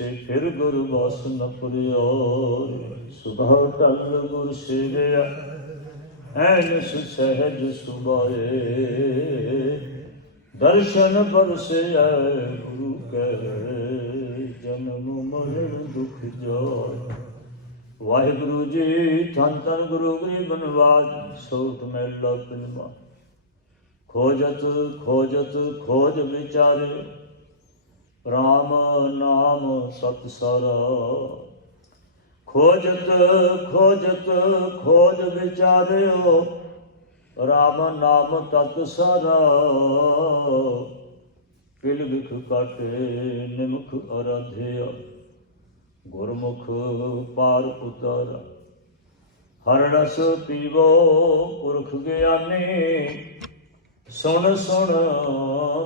ਸੇ ਫਿਰ ਗੁਰ ਵਾਸ ਪੁਰਿਓ ਸੁਭਾ ਟਲ ਗੁਰ ਸੇਵਿਆ। ਐਨਸ ਸਹਿਜ ਸੁਭਾਏ ਦਰਸ਼ਨ ਬਰਸਿਆ ਗੁਰੂ ਕੈ, ਜਨਮ ਮਰਨ ਦੁਖ ਜਾਏ। ਵਾਹਿਗੁਰੂ ਜੀ, ਧੰਨ ਧੰਨ ਗੁਰੂ ਗ੍ਰੀ ਬਾਜ ਸੋਤ ਮੇਲਾ ਪਿਲਮਾ ਖੋਜਤ ਖੋਜਤ, ਖੋਜ ਵਿਚਾਰੇ RAM ਨਾਮ ਸਤ ਸਾਰਾ ਖੋਜਤ ਖੋਜਤ, ਖੋਜ ਵਿਚਾਰਿਓ RAM ਨਾਮ ਤਤ ਸਾਰਾ ਕਿਲ ਵਿਖ ਕਾਟੇ, ਨਿਮਖ ਅਰਾਧਿਆ, ਗੁਰਮੁਖ ਪਾਰ ਉਤਰ। ਹਰ ਰਸ ਪੀਵੋ ਪੁਰਖ ਗਿਆਨੀ ਸੁਣ ਸੁਣ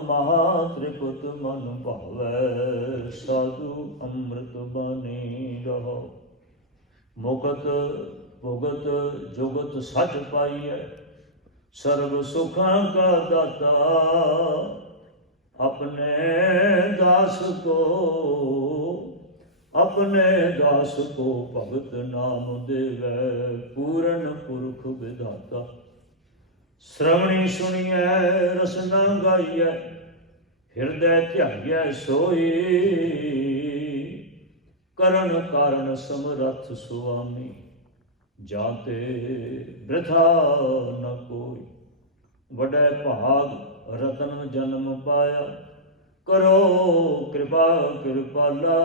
ਮਹਾ ਤ੍ਰਿਪਤ ਮਨ ਭਾਵੈ, ਸਾਧੂ ਅੰਮ੍ਰਿਤ ਬਾਣੀ ਰਹੋ। ਮੁਕਤ ਭੁਗਤ ਜੁਗਤ ਸੱਚ ਪਾਈਐ, ਸਰਬ ਸੁਖਾਂ ਕਾ ਦਾਤਾ, ਆਪਣੇ ਦਾਸ ਕੋ, ਆਪਣੇ ਦਾਸ ਕੋ ਭਗਤ ਨਾਮ ਦੇਵੈ, ਪੂਰਨ ਪੁਰਖ ਵਿਧਾਤਾ। ਸ਼੍ਰਵਣੀ ਸੁਣੀਐ ਰਸਨਾ ਗਾਈਐ, ਹਿਰਦੈ ਧਿਆਈਐ ਸੋਈ। ਕਰਨ ਕਾਰਨ ਸਮਰਥ ਸੁਆਮੀ, ਜਾਤੇ ਬ੍ਰਥਾ ਨ ਕੋਈ। ਵਡੈ ਭਾਗ ਰਤਨ ਜਨਮ ਪਾਇਆ, ਕਰੋ ਕਿਰਪਾ ਕਿਰਪਾਲਾ।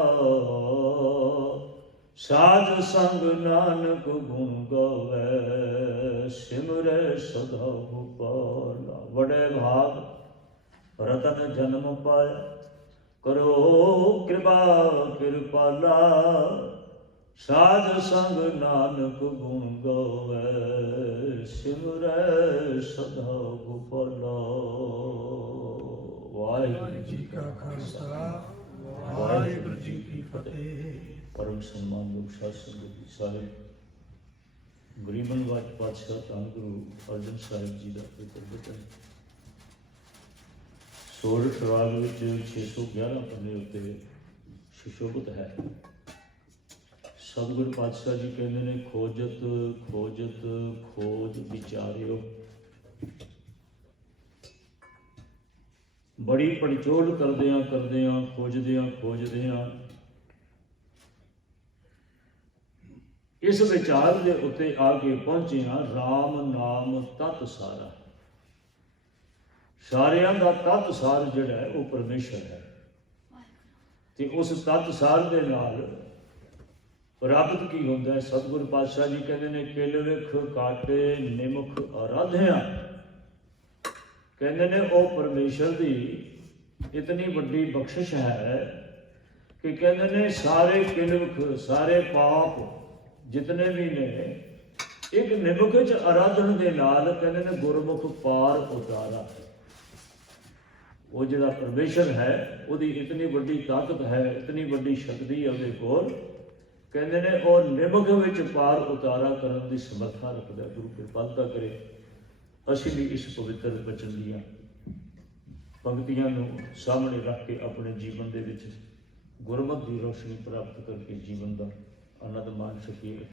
ਸਾਧ ਸੰਗ ਨਾਨਕ ਗੁਣ ਗਾਵੇ, ਸਿਮਰੈ ਸਦਾ ਗੋਪਾਲਾ ਵਡੇ ਭਾਗ, ਰਤਨ ਜਨਮ ਪਾਇਆ। ਕਰੋ ਕਿਰਪਾ, ਕਿਰਪਾਲਾ। ਸਾਧ ਸੰਗ ਨਾਨਕ ਗੁਣ ਗਾਵੇ, ਸਿਮਰੈ ਸਦਾ ਗੋਪਾਲਾ ਵਾਹਿਗੁਰੂ ਜੀ ਕਾ ਖਾਲਸਾ, ਵਾਹਿਗੁਰੂ ਜੀ ਕੀ ਫਤਿਹ। ਪਰਮ ਸਨਮਾਨਯੋਗ ਸ਼ਾਸਨ ਗੁਰੂ ਸਾਹਿਬ ਗਰੀਬਨ ਵਾਜ ਪਾਤਸ਼ਾਹ ਧੰਨ ਗੁਰੂ ਅਰਜਨ ਸਾਹਿਬ ਜੀ ਦਾ ਪਵਿੱਤਰ ਬਚਨ ਸੋੜ ਸ਼ਰਾਬ ਵਿੱਚ 611 ਪੰਨੇ ਉੱਤੇ ਸ਼ਿਸ਼ੋਭਤ ਹੈ ਸਤਿਗੁਰੂ ਪਾਤਸ਼ਾਹ ਜੀ ਕਹਿੰਦੇ ਨੇ ਖੋਜਤ ਖੋਜਤ ਖੋਜ ਵਿਚਾਰਿਓ ਬੜੀ ਪੜਚੋਲ ਕਰਦਿਆਂ ਕਰਦਿਆਂ ਖੋਜਦਿਆਂ ਖੋਜਦਿਆਂ ਇਸ ਵਿਚਾਰ ਦੇ ਉੱਤੇ ਆ ਕੇ ਪਹੁੰਚੇ ਹਾਂ RAM ਨਾਮ ਤਤ ਸਾਰਾ। ਸਾਰਿਆਂ ਦਾ ਤਤ ਸਾਰ ਜਿਹੜਾ ਹੈ, ਉਹ ਪਰਮੇਸ਼ਰ ਹੈ। ਤੇ ਉਸ ਤਤ ਸਾਰ ਦੇ ਨਾਲ ਪ੍ਰਾਪਤ ਕੀ ਹੁੰਦਾ ਹੈ? ਸਤਿਗੁਰ ਪਾਤਸ਼ਾਹ ਜੀ ਕਹਿੰਦੇ ਨੇ ਕਿਲਵਿਖ ਕਾਟੇ ਨਿਮਖ ਅਰਾਧਿਆ। ਕਹਿੰਦੇ ਨੇ, ਉਹ ਪਰਮੇਸ਼ਰ ਦੀ ਇਤਨੀ ਵੱਡੀ ਬਖਸ਼ਿਸ਼ ਹੈ ਕਿ ਕਹਿੰਦੇ ਨੇ, ਸਾਰੇ ਕਿਲਵਖ ਸਾਰੇ ਪਾਪ ਜਿਤਨੇ ਵੀ ਨੇ, ਇੱਕ ਨਿਮਕ ਚ ਆਰਾਧਨ ਦੇ ਨਾਲ ਕਹਿੰਦੇ ਨੇ ਗੁਰਮੁਖ ਪਾਰ ਉਤਾਰਾ ਉਹ ਜਿਹੜਾ ਪਰਮੇਸ਼ਰ ਹੈ, ਉਹਦੀ ਇਤਨੀ ਵੱਡੀ ਤਾਕਤ ਹੈ, ਇਤਨੀ ਵੱਡੀ ਸ਼ਕਤੀ ਹੈ ਉਹਦੇ ਕੋਲ, ਕਹਿੰਦੇ ਨੇ ਉਹ ਨਿਮਕ ਵਿੱਚ ਪਾਰ ਉਤਾਰਾ ਕਰਨ ਦੀ ਸਮਰੱਥਾ ਰੱਖਦਾ ਹੈ। ਗੁਰੂ ਕਿਰਪਾਲਤਾ ਕਰੇ ਅਸੀਂ ਵੀ ਇਸ ਪਵਿੱਤਰ ਬਚਨ ਦੀਆਂ ਪੰਕਤੀਆਂ ਨੂੰ ਸਾਹਮਣੇ ਰੱਖ ਕੇ ਆਪਣੇ ਜੀਵਨ ਦੇ ਵਿੱਚ ਗੁਰਮਤਿ ਦੀ ਰੋਸ਼ਨੀ ਪ੍ਰਾਪਤ ਕਰਕੇ ਜੀਵਨ ਦਾ another month for you.